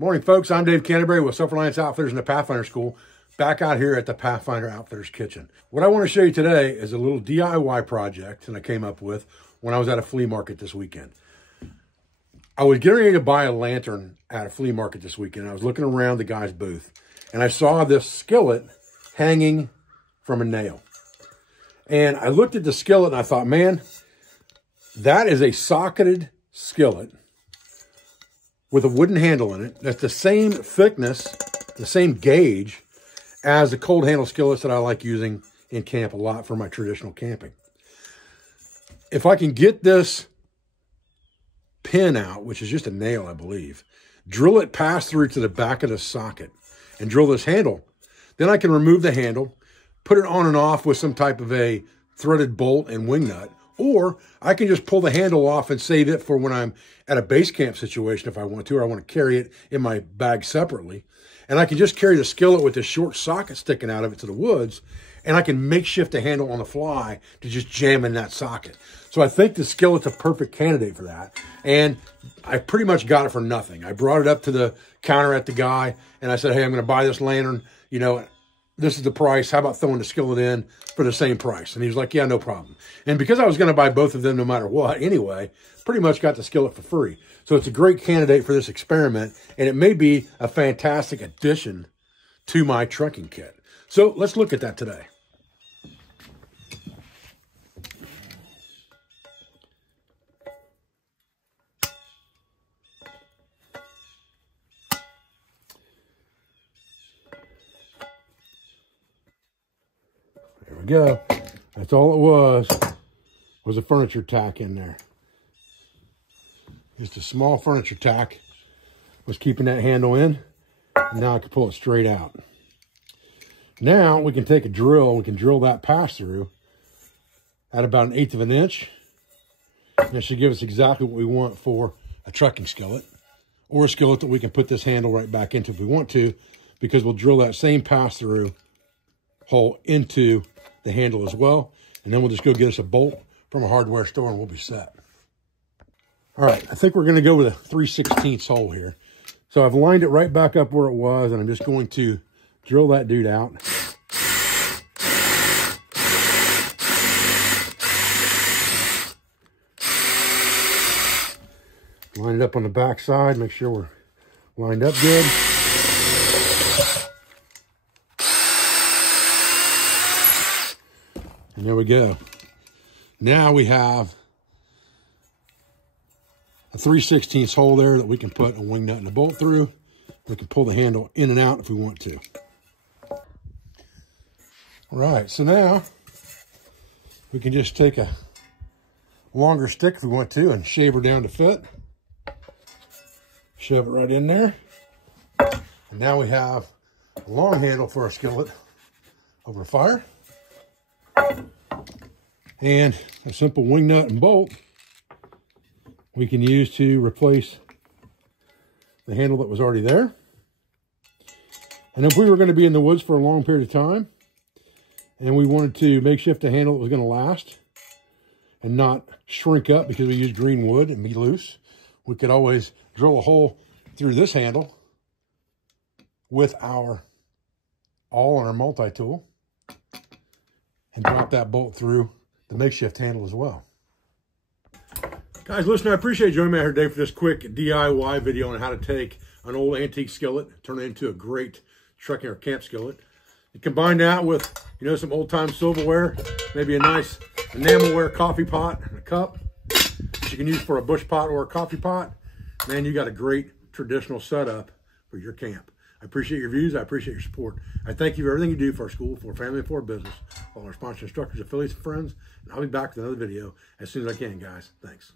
Morning, folks. I'm Dave Canterbury with Self-Reliance Outfitters in the Pathfinder School, back out here at the Pathfinder Outfitters kitchen. What I want to show you today is a little DIY project that I came up with when I was at a flea market this weekend. I was getting ready to buy a lantern at a flea market this weekend. I was looking around the guy's booth, and I saw this skillet hanging from a nail. And I looked at the skillet, and I thought, man, that is a socketed skillet with a wooden handle in it. That's the same thickness, the same gauge as the cold handle skillets that I like using in camp a lot for my traditional camping. If I can get this pin out, which is just a nail, I believe, drill it past through to the back of the socket and drill this handle, then I can remove the handle, put it on and off with some type of a threaded bolt and wing nut, or I can just pull the handle off and save it for when I'm at a base camp situation if I want to, or I want to carry it in my bag separately. And I can just carry the skillet with this short socket sticking out of it to the woods, and I can makeshift a handle on the fly to just jam in that socket. So I think the skillet's a perfect candidate for that. And I pretty much got it for nothing. I brought it up to the counter at the guy, and I said, hey, I'm going to buy this lantern. You know, this is the price. How about throwing the skillet in for the same price? And he was like, yeah, no problem. And because I was going to buy both of them no matter what anyway, pretty much got the skillet for free. So it's a great candidate for this experiment, and it may be a fantastic addition to my trekking kit. So let's look at that today. There we go. That's all it was a furniture tack in there. Just a small furniture tack was keeping that handle in. And now I can pull it straight out. Now we can take a drill. We can drill that pass through at about 1/8 of an inch. And that should give us exactly what we want for a trekking skillet, or a skillet that we can put this handle right back into if we want to, because we'll drill that same pass through hole into the handle as well. And then we'll just go get us a bolt from a hardware store and we'll be set. All right, I think we're going to go with a 3/16 hole here. So I've lined it right back up where it was, and I'm just going to drill that dude out. Line it up on the back side, make sure we're lined up good. And there we go. Now we have a 3/16 hole there that we can put a wing nut and a bolt through. We can pull the handle in and out if we want to. All right, so now we can just take a longer stick if we want to and shave her down to fit. Shove it right in there. And now we have a long handle for our skillet over fire. And a simple wing nut and bolt we can use to replace the handle that was already there. And if we were going to be in the woods for a long period of time and we wanted to makeshift a handle that was going to last and not shrink up because we used green wood and be loose, we could always drill a hole through this handle with our awl and our multi-tool and drop that bolt through the makeshift handle as well. Guys, listen, I appreciate you joining me here today for this quick DIY video on how to take an old antique skillet, turn it into a great trekking or camp skillet. You combine that with, you know, some old-time silverware, maybe a nice enamelware coffee pot and a cup that you can use for a bush pot or a coffee pot. Man, you got a great traditional setup for your camp. I appreciate your views. I appreciate your support. I thank you for everything you do for our school, for our family, and for our business, all our sponsors, instructors, affiliates, and friends. And I'll be back with another video as soon as I can, guys. Thanks.